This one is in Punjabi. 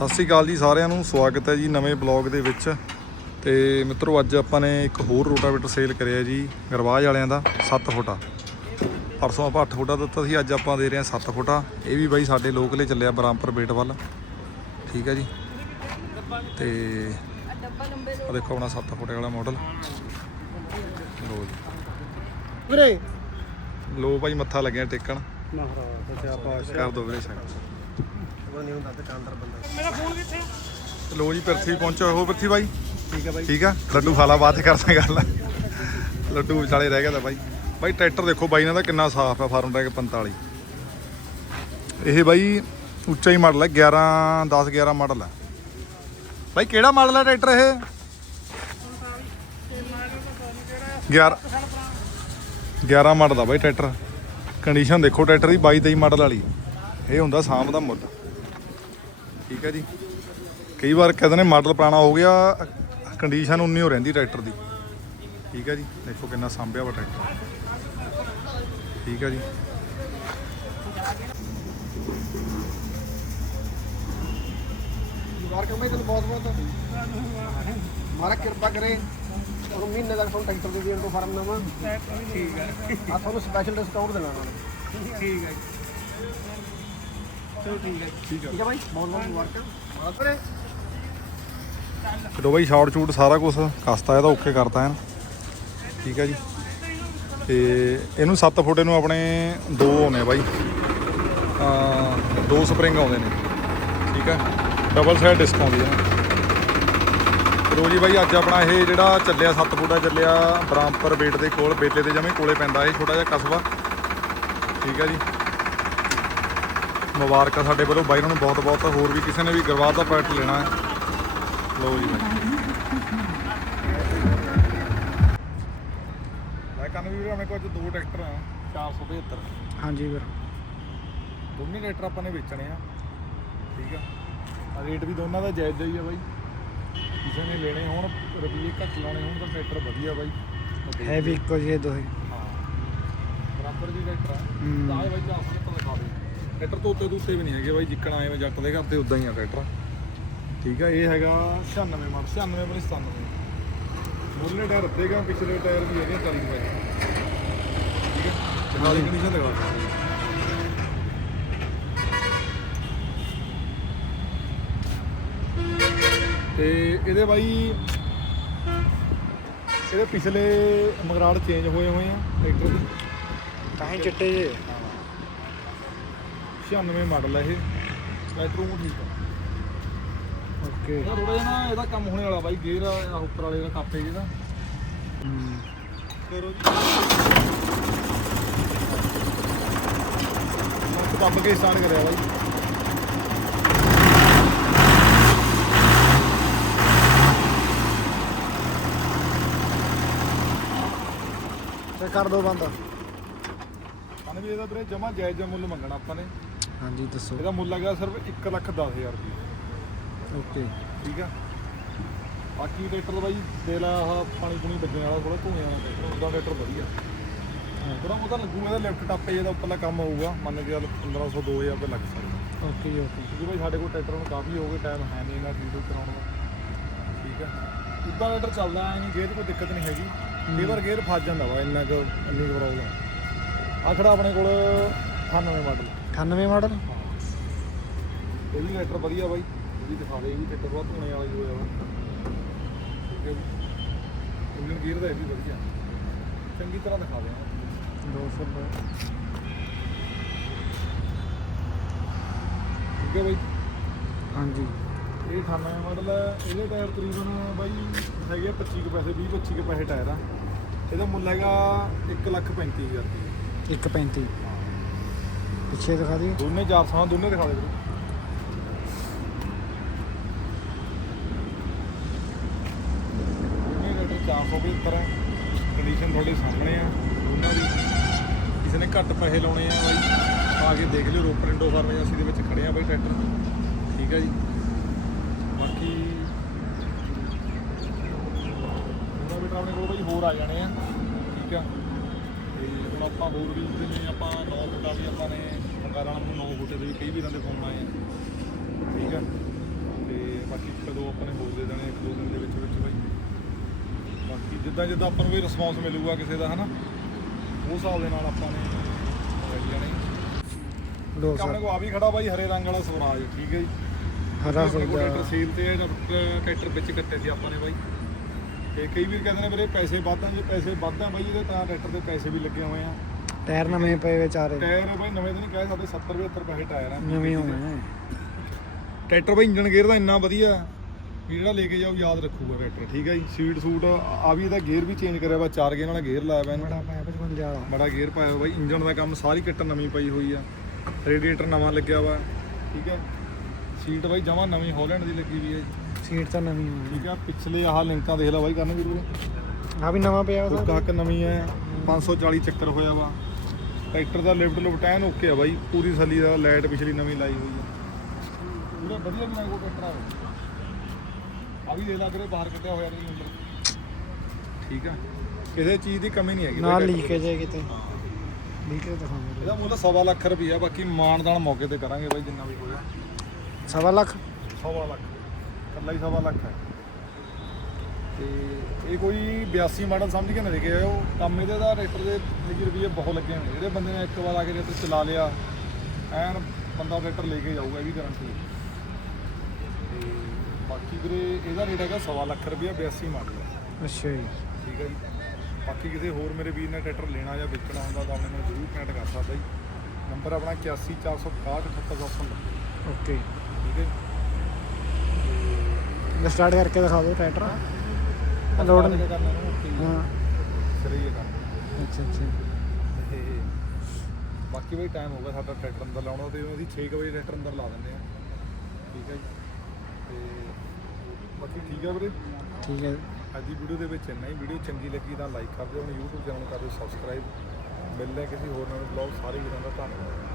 ਸਤਿ ਸ਼੍ਰੀ ਅਕਾਲ ਜੀ ਸਾਰਿਆਂ ਨੂੰ ਸਵਾਗਤ ਹੈ ਜੀ ਨਵੇਂ ਬਲੌਗ ਦੇ ਵਿੱਚ। ਤੇ ਮਿੱਤਰੋ ਅੱਜ ਆਪਾਂ ਨੇ ਇੱਕ ਹੋਰ ਰੋਟਾਵੇਟਰ ਸੇਲ ਕਰਿਆ ਜੀ ਗਰਵਾਜ ਵਾਲਿਆਂ ਦਾ 7 ਫੁੱਟਾ। ਪਰਸੋਂ ਆਪਾਂ 8 ਫੁੱਟਾ ਦਿੱਤਾ ਸੀ ਅੱਜ ਆਪਾਂ ਦੇ ਰਹੇ ਹਾਂ 7 ਫੁੱਟਾ। ਇਹ ਵੀ ਬਾਈ ਸਾਡੇ ਲੋਕਲੇ ਚੱਲਿਆ ਬਰਾਮਪੁਰ ਬੇਟ ਵੱਲ। ਠੀਕ ਹੈ ਜੀ। ਤੇ ਆ ਦੇਖੋ ਆਪਣਾ 7 ਫੁੱਟੇ ਵਾਲਾ ਮਾਡਲ ਲੋ ਜੀ। ਵੀਰੇ। ਲੋ ਭਾਈ ਮੱਥਾ ਲੱਗਿਆ ਟੇਕਣ। ਮਹਾਰਾਜ ਸੱਚਾ ਪਾਤਸ਼ਾਹ। ਕਰ ਦੋ ਵੀਰੇ ਸ਼ਾਇਦ ਉਹ ਨਹੀਂ ਹੁੰਦਾ ਤੇ ਕਾਂਦਰ ਬੰਦਾ ਮੇਰਾ ਫੋਨ ਕਿੱਥੇ ਲੋ ਜੀ ਪ੍ਰਿਥਵੀ ਪਹੁੰਚੋ ਹੋ ਪ੍ਰਿਥਵੀ ਬਾਈ। ਠੀਕ ਹੈ ਬਾਈ। ਠੀਕ ਆ? ਲੱਡੂ ਖਾ ਲਾ ਬਾਅਦ ਚ ਕਰਦੇ ਗੱਲ। ਲੱਡੂ ਵਿਚਾਲੇ ਰਹਿ ਗਿਆ ਤਾਂ ਬਾਈ। ਬਾਈ ਟਰੈਕਟਰ ਦੇਖੋ ਬਾਈ ਇਹਨਾਂ ਦਾ ਕਿੰਨਾ ਸਾਫ਼ ਹੈ ਫਾਰਮ ਟਰੈਕ 45 ਇਹ ਬਾਈ ਉੱਚਾ ਹੀ ਮਾਡਲ ਹੈ 11 10 11 ਮਾਡਲ ਹੈ। ਬਾਈ ਕਿਹੜਾ ਮਾਡਲ ਹੈ ਟਰੈਕਟਰ ਇਹ? 11 11 ਮਾਡਲ ਦਾ ਬਾਈ ਟਰੈਕਟਰ। ਕੰਡੀਸ਼ਨ ਦੇਖੋ ਟਰੈਕਟਰ ਦੀ 22 23 ਮਾਡਲ ਵਾਲੀ। ਇਹ ਹੁੰਦਾ ਸਾਂਭ ਦਾ ਮੁੱਲ। ਠੀਕ ਹੈ ਜੀ। ਕਈ ਵਾਰ ਕਹਿੰਦੇ ਨੇ ਮਾਡਲ ਪੁਰਾਣਾ ਹੋ ਗਿਆ ਕੰਡੀਸ਼ਨ ਉਨੀ ਹੋ ਰਹਿੰਦੀ ਟਰੈਕਟਰ ਦੀ। ਠੀਕ ਹੈ ਜੀ ਦੇਖੋ ਕਿੰਨਾ ਸਾਂਭਿਆ ਵਾ ਟਰੈਕਟਰ ਠੀਕ ਹੈ ਜੀ। ਵਾਰ ਕਰ ਬਾਈ ਤੈਨੂੰ ਬਹੁਤ ਬਹੁਤ? ਮਾਰਾ ਕਿਰਪਾ ਕਰੇ ਔਰ ਮਹੀਨੇ ਤੱਕ ਤੁਹਾਨੂੰ ਟਰੈਕਟਰ ਦੇ ਦੇਣ ਤੋਂ ਫਾਰਮ ਨਵਾਂ ਠੀਕ ਹੈ। ਆ ਤੁਹਾਨੂੰ ਸਪੈਸ਼ਲ ਡਿਸਕਾਊਂਟ ਦੇਣਾ ਉਹਨਾਂ ਨੇ। ਠੀਕ ਹੈ ਚਲੋ ਠੀਕ ਹੈ ਠੀਕ ਹੈ ਬਾਈ ਬਹੁਤ ਬਹੁਤ ਮੁਬਾਰਕਾਂ ਮਾਰਾ ਚਲੋ ਬਾਈ, ਸ਼ਾਰਟ ਸ਼ੂਟ ਸਾਰਾ ਕੁਝ ਕਸਤਾ ਇਹਦਾ ਓਕੇ ਕਰਤਾ ਹੈ ਠੀਕ ਹੈ ਜੀ। ਤੇ ਇਹਨੂੰ 7 ਫੁੱਟੇ ਨੂੰ ਆਪਣੇ ਦੋ ਆਉਨੇ ਆ ਬਾਈ। ਅਹ ਦੋ ਸਪਰਿੰਗ ਆਉਂਦੇ ਨੇ। ਠੀਕ ਹੈ ਡਬਲ ਸਾਈਡ ਡਿਸਕ ਆਉਂਦੀ ਹੈ ਚਲੋ ਜੀ ਬਾਈ, ਅੱਜ ਆਪਣਾ ਇਹ ਜਿਹੜਾ ਚੱਲਿਆ 7 ਫੁੱਟਾ ਚੱਲਿਆ ਬਰਾਮਪੁਰ ਬੇਟ ਦੇ ਕੋਲ। ਬੇਲੇ ਦੇ ਜਮੇ ਕੋਲੇ ਪੈਂਦਾ ਇਹ ਛੋਟਾ ਜਿਹਾ ਕਸਬਾ। ਠੀਕ ਹੈ ਜੀ। ਮੁਬਾਰਕਾਂ ਸਾਡੇ ਵੱਲੋਂ। ਬਾਈ ਨੂੰ ਬਹੁਤ ਬਹੁਤ ਹੋਰ ਵੀ ਕਿਸੇ ਨੇ ਵੀ ਗਰਵਾਦ ਦਾ ਪੈਟ ਲੈਣਾ ਹੈ। ਲਓ ਜੀ ਬਾਈ। ਮੈਂ ਕੰਨ ਵੀ ਆਪਣੇ ਕੋਲ ਅੱਜ ਦੋ ਟਰੈਕਟਰ ਆ। 475 ਹਾਂਜੀ ਵੀਰ। ਦੋਨੇ ਟਰੈਕਟਰ ਆਪਾਂ ਨੇ ਵੇਚਣੇ ਆ। ਠੀਕ ਆ। ਆ ਰੇਟ ਵੀ ਦੋਨਾਂ ਦਾ ਜਾਇਜ਼ ਹੀ ਆ ਬਾਈ। ਕਿਸੇ ਨੇ ਲੈਣੇ ਹੋਣ ਰੁਪਈਏ ਘੱਟ ਲਾਉਣੇ ਹੋਣ ਤਾਂ ਟਰੈਕਟਰ ਵਧੀਆ ਬਾਈ। ਹੈ ਵੀ ਇੱਕੋ ਜਿਹੇ ਦੋਹੇ। ਹਾਂ। ਬਰਾਬਰ ਦੀ ਟਰੈਕਟਰ ਆ। ਤਾਂ ਬਾਈ 475 ਦਿਖਾ ਦੇ। ਟਰੈਕਟਰ ਤੋਂ ਉੱਤੇ ਉੱਤੇ ਵੀ ਨਹੀਂ ਹੈਗੇ ਬਾਈ ਜਿੱਕਣ ਆਏ ਵੇ ਜੱਟ ਦੇ ਘਰ ਤੇ ਉਦਾਂ ਹੀ ਆ ਟਰੈਕਟਰ। ਠੀਕ ਆ ਇਹ ਹੈਗਾ 96 ਮਾਡਲ 96 ਬਣੀ 97 ਮੁੱਲੇ ਟਾਇਰ ਅੱਧੇਗਾ ਪਿਛਲੇ ਟਾਇਰ ਵੀ ਹੈਗੇ 40 ਬਾਈ। ਠੀਕ ਹੈ ਨਾਲੀ ਕੰਡੀਸ਼ਨ ਦਿੰਦੇ ਤੇ ਇਹਦੇ ਬਾਈ ਇਹਦੇ ਪਿਛਲੇ ਮਗਰਾੜ ਚੇਂਜ ਹੋਏ ਹੋਏ ਆ ਟਰੈਕਟਰ ਦੇ। ਤਾਂ ਹੀ ਚਿੱਟੇ ਜੇ। 96 ਮਾਡਲ ਹੈ ਇਹ। ਟਰੈਕਟਰ ਉਹ ਠੀਕ ਆ। ਓਕੇ ਇਹਦਾ ਥੋੜਾ ਜਿਹਾ ਨਾ ਇਹਦਾ ਕੰਮ ਹੋਣੇ ਵਾਲਾ ਬਾਈ ਗੇਅਰ ਆ ਉੱਪਰ ਵਾਲੇ ਦਾ ਕਾਪੇ ਜਿਹਦਾ। ਕਰੋ ਜੀ। ਮੈਂ ਦੱਬ ਕੇ ਸਟਾਰਟ ਕਰਿਆ ਬਾਈ। ਤੇ ਕਰ ਦੋ ਬੰਦ। ਸਾਨੂੰ ਵੀ ਇਹਦਾ ਵੀਰੇ ਜਮਾ ਜਾਇਜ਼ ਮੁੱਲ ਮੰਗਣਾ ਆਪਾਂ ਨੇ। ਹਾਂਜੀ ਦੱਸੋ। ਇਹਦਾ ਮੁੱਲ ਹੈਗਾ ਸਿਰਫ 1 ਲੱਖ 10000 ਰੁਪਏ। ਓਕੇ। ਠੀਕ ਆ? ਬਾਕੀ ਟਰੈਕਟਰ ਬਾਈ ਦੇ ਲਾ ਆਹ ਪਾਣੀ ਪੂਣੀ ਵੱਜਣ ਵਾਲਾ ਥੋੜਾ ਧੂਏ ਵਾਲਾ ਟਰੈਕਟਰ ਉਹਦਾ ਟਰੈਕਟਰ ਵਧੀਆ। ਥੋੜਾ ਬਹੁਤਾ ਲੱਗੂ ਇਹਦਾ ਲੈਫਟ ਟੱਪੇ ਜਿਹਦਾ ਉੱਪਰਲਾ ਕੰਮ ਹੋਊਗਾ ਮੰਨ ਕੇ ਚੱਲ 1500 2000 ਰੁਪਏ ਲੱਗ ਸਕਦਾ। Okay okay. ਕਿਉਂਕਿ ਭਾਈ ਸਾਡੇ ਕੋਲ ਟਰੈਕਟਰ ਨੂੰ ਕਾਫੀ ਹੋ ਗਏ ਟਾਈਮ ਹੈ ਨਹੀਂ ਇਹਨਾਂ ਠੀਕ ਕਰਾਉਣ ਦਾ। ਠੀਕ ਆ? ਉੱਦਾਂ ਟਰੈਕਟਰ ਚੱਲਦਾ ਐ ਨਹੀਂ ਗੇਅਰ 'ਚ ਕੋਈ ਦਿੱਕਤ ਨਹੀਂ ਹੈਗੀ। ਕਈ ਵਾਰ ਗੇਅਰ ਫਸ ਜਾਂਦਾ ਵਾ ਇੰਨਾ ਕੁ ਇੰਨੀ ਕੁ ਪ੍ਰੋਬਲਮ ਆ। ਖੜਾ ਆਪਣੇ ਕੋਲ 98 ਮਾਡਲ 98 ਮਾਡਲ? ਇਹ ਵੀ ਟਰੈਕਟਰ ਵਧੀਆ ਬਾਈ। ਇਹ ਵੀ ਦਿਖਾ ਦੇ ਇਹ ਵੀ ਟਰੈਕਟਰ ਬਹੁਤ ਧੋਣੇ ਵਾਲਾ ਹੀ ਹੋਇਆ ਵਾ ਠੀਕ ਹੈ ਗੇਅਰ ਦਾ ਇਹ ਵੀ ਵਧੀਆ। ਚੰਗੀ ਤਰ੍ਹਾਂ ਦਿਖਾ ਦੇ 200 ਠੀਕ ਹੈ ਬਾਈ। ਹਾਂਜੀ। ਇਹ 98 ਮਾਡਲ ਇਹਦੇ ਟਾਇਰ ਤਕਰੀਬਨ ਬਾਈ ਹੈਗੇ ਆ 25 ਕੁ ਪੈਸੇ 20 25 ਕੁ ਪੈਸੇ ਟਾਇਰ ਆ। ਇਹਦਾ ਮੁੱਲ ਹੈਗਾ 135000 ਰੁਪਏ। 135 ਪਿੱਛੇ ਦਿਖਾ ਦੀ ਦੋਨੇ 400 ਦੋਨੇ ਦਿਖਾ ਦੇ ਵੀਰੇ। ਦੋਨੇ ਰੇਟ 475 ਹੈ। ਕੰਡੀਸ਼ਨ ਤੁਹਾਡੇ ਸਾਹਮਣੇ ਆ। ਦੋਨਾਂ ਦੀ ਕਿਸੇ ਨੇ ਘੱਟ ਪੈਸੇ ਲਾਉਣੇ ਆ ਬਾਈ। ਆ ਕੇ ਦੇਖ ਲਿਓ ਰੋਪੜ ਇੰਡੋ ਫਾਰਮ ਏਜੰਸੀ ਦੇ ਵਿੱਚ ਖੜੇ ਆ ਬਾਈ ਟਰੈਕਟਰ। ਠੀਕ ਹੈ ਜੀ। ਬਾਕੀ ਉਹਨਾਂ ਵੀ ਆਪਣੇ ਕੋਲ ਬਾਈ ਹੋਰ ਆ ਜਾਣੇ ਆ। ਠੀਕ ਆ। ਆਪਾਂ ਹੋਰ ਵੀ ਜਿਵੇਂ ਆਪਾਂ ਨੌ ਫੁੱਟਾਂ ਵੀ ਆਪਾਂ ਨੇ ਮੰਗਾਰਾਂ ਨੂੰ ਨੌ ਫੁੱਟੇ ਦੇ ਕਈ ਵੀਰਾਂ ਦੇ ਫੋਨ ਆਏ ਆ। ਠੀਕ ਆ? ਤੇ ਬਾਕੀ ਕਦੋਂ ਆਪਾਂ ਨੇ ਹੋਰ ਦੇ ਇੱਕ ਦੋ ਦਿਨ ਦੇ ਵਿੱਚ ਵਿੱਚ ਬਾਈ। ਬਾਕੀ ਜਿੱਦਾਂ ਜਿੱਦਾਂ ਆਪਾਂ ਨੂੰ ਵੀ ਰਿਸਪੌਂਸ ਮਿਲੂਗਾ ਕਿਸੇ ਦਾ ਹਨਾ? ਉਹ ਹਿਸਾਬ ਦੇ ਨਾਲ ਆਪਾਂ ਨੇ ਲੈ ਜਾਣੇ ਲੋ ਸਰ ਕੋ ਆ ਵੀ ਖੜਾ ਬਾਈ ਹਰੇ ਰੰਗ ਵਾਲਾ ਸਵਰਾਜ ਠੀਕ ਹੈ ਜੀ? ਹਰਾ ਸਵਰਾਜ। ਟਰੈਕਟਰ ਸੀਲ ਤੇ ਟਰੈਕਟਰ ਵਿੱਚ ਕੱਟੇ ਸੀ ਆਪਾਂ ਨੇ ਬਾਈ। ਤੇ ਕਈ ਵੀਰ ਕਹਿੰਦੇ ਨੇ ਵੀਰੇ ਪੈਸੇ ਵੱਧ ਆ ਜੇ ਪੈਸੇ ਵੱਧ ਆ ਬਾਈ ਇਹਦੇ ਤਾਂ ਟਰੈਕਟਰ ਦੇ ਪੈਸੇ ਵੀ ਲੱਗੇ ਹੋਏ ਆ। ਟਾਇਰ ਨਵੇਂ ਪਏ ਵੇ ਚਾਰੇ। ਟਾਇਰ ਬਾਈ ਨਵੇਂ ਤਾਂ ਨਹੀਂ ਕਹੇ ਸਾਡੇ 70 75 ਪੈਸੇ ਟਾਇਰ ਆ। ਨਵੇਂ ਹੋਣੇ। ਨੇ ਟਰੈਕਟਰ ਬਾਈ ਇੰਜਨ ਗੇਅਰ ਦਾ ਇੰਨਾ ਵਧੀਆ ਵੀ ਜਿਹੜਾ ਲੈ ਕੇ ਜਾਓ ਯਾਦ ਰੱਖੂਗਾ ਟਰੈਕਟਰ ਠੀਕ ਹੈ ਜੀ? ਸੀਟ ਸੂਟ ਆ ਵੀ ਇਹਦਾ ਗੇਅਰ ਵੀ ਚੇਂਜ ਕਰਿਆ ਵਾ ਚਾਰ ਗੇਅਰ ਵਾਲਾ ਗੇਅਰ ਲਾਇਆ ਵਾ ਇਹਨੂੰ। ਬੜਾ ਪਾਇਆ 55 ਵਾਲਾ। ਬੜਾ ਗੇਅਰ ਪਾਇਆ ਹੋਇਆ ਬਾਈ ਇੰਜਨ ਦਾ ਕੰਮ ਸਾਰੀ ਕਿੱਟ ਨਵੀਂ ਪਈ ਹੋਈ ਆ। ਰੇਡੀਏਟਰ ਨਵਾਂ ਲੱਗਿਆ ਵਾ ਠੀਕ ਹੈ ਸੀਟ ਬਾਈ ਜਮਾਂ ਨਵੀਂ ਹਾਲੈਂਡ ਦੀ ਲੱਗੀ ਵੀ ਹੈ ਸੀਟ ਤਾਂ ਨਵੀਂ ਹੋਣੀ ਠੀਕ ਆ ਪਿਛਲੇ ਆਹ ਲਿੰਕਾਂ ਦੇਖ ਲੈ ਬਾਈ ਕਰਨ ਵੀਰ ਆ ਵੀ ਨਵਾਂ ਪਿਆ ਹੁੱਕ ਹੱਕ ਨਵੀਂ ਹੈ 540 ਚੱਕਰ ਹੋਇਆ ਵਾ। ਟਰੈਕਟਰ ਦਾ ਲਿਫਟ ਲੁਫਟ ਐਨ ਓਕੇ ਆ ਬਾਈ ਪੂਰੀ ਸਲੀ ਦਾ ਲਾਈਟ ਪਿਛਲੀ ਨਵੀਂ ਲਾਈ ਹੋਈ ਆ। ਪੂਰਾ ਵਧੀਆ ਬਣਾ ਕੋ ਟਰੈਕਟਰ ਆ। ਆ ਵੀ ਦੇ ਲਾ ਕਰੇ ਬਾਹਰ ਕੱਢਿਆ ਹੋਇਆ ਨਹੀਂ ਅੰਦਰ। ਠੀਕ ਆ ਕਿਸੇ ਚੀਜ਼ ਦੀ ਕਮੀ ਨਹੀਂ ਹੈਗੀ tractor ਲੀਕੇਜ ਹੈ ਕਿਤੇ ਲੀਕੇਜ ਦਿਖਾਉਂਦੇ ਇਹਦਾ ਮੁੱਲ ਸਵਾ ਲੱਖ ਰੁਪਈਆ ਬਾਕੀ ਮਾਨਦਾਨ ਮੌਕੇ ਤੇ ਕਰਾਂਗੇ ਬਾਈ ਜਿੰਨਾ ਵੀ ਹੋਇਆ। ਸਵਾ ਲੱਖ? ਸਵਾ ਲੱਖ। ਇਕੱਲਾ ਹੀ ਸਵਾ ਲੱਖ ਹੈ। ਤੇ ਇਹ ਕੋਈ 82 ਮਾਡਲ ਸਮਝ ਕੇ ਨਾ ਦੇਖੇ ਉਹ ਕੰਮ ਇਹਦੇ ਦਾ ਟਰੈਕਟਰ ਦੇ ਨਿੱਜੀ ਰੁਪਈਏ ਬਹੁਤ ਲੱਗੇ ਹੋਏ ਜਿਹੜੇ ਬੰਦੇ ਨੇ ਇੱਕ ਵਾਰ ਆ ਕੇ ਜੇ ਚਲਾ ਲਿਆ ਐਨ ਬੰਦਾ ਟਰੈਕਟਰ ਲੈ ਕੇ ਜਾਊਗਾ ਇਹ ਵੀ ਗਾਰੰਟੀ ਤੇ ਬਾਕੀ ਵੀਰੇ ਇਹਦਾ ਰੇਟ ਹੈਗਾ ਸਵਾ ਲੱਖ ਰੁਪਈਆ 82 ਮਾਡਲ ਅੱਛਾ ਜੀ। ਠੀਕ ਹੈ ਜੀ। ਬਾਕੀ ਕਿਸੇ ਹੋਰ ਮੇਰੇ ਵੀਰ ਨੇ ਟਰੈਕਟਰ ਲੈਣਾ ਜਾਂ ਵੇਚਣਾ ਹੁੰਦਾ ਤਾਂ ਆਪਣੇ ਨਾਲ ਜ਼ਰੂਰ ਕਨੈਕਟ ਕਰ ਸਕਦਾ ਜੀ। ਨੰਬਰ ਆਪਣਾ 814667 7890 ਓਕੇ। ਠੀਕ ਹੈ ਸਟਾਰਟ ਕਰਕੇ ਦਿਖਾ ਦਿਓ ਟਰੈਕਟਰ। ਲੋਡ ਲੋਡ ਨਹੀਂ। ਹਾਂ ਸਹੀ ਹੈ। ਕੰਮ। ਅੱਛਾ ਅੱਛਾ। ਤੇ ਬਾਕੀ ਬਈ ਟਾਈਮ ਹੋ ਗਿਆ ਸਾਡਾ ਟਰੈਕਟਰ ਅੰਦਰ ਲਾਉਣਾ ਤੇ ਅਸੀਂ 6 ਵਜੇ ਟਰੈਕਟਰ ਅੰਦਰ ਲਾ ਦਿੰਦੇ ਆ ਠੀਕ ਹੈ ਜੀ। ਤੇ ਬਾਕੀ ਠੀਕ ਹੈ ਵੀਰੇ? ਠੀਕ ਹੈ। ਅੱਜ ਦੀ ਵੀਡੀਓ ਦੇ ਵਿੱਚ ਇੰਨਾ ਹੀ। ਵੀਡੀਓ ਚੰਗੀ ਲੱਗੀ ਤਾਂ ਲਾਈਕ ਕਰ ਦਿਓ। ਆਪਣੇ YouTube ਚੈਨਲ ਕਰ ਦਿਓ ਸਬਸਕ੍ਰਾਈਬ ਮਿਲਦੇ ਕਿਸੇ ਹੋਰ ਨਵੇਂ ਬਲੌਗ ਸਾਰੇ ਵੀਰਾਂ ਦਾ ਧੰਨਵਾਦ।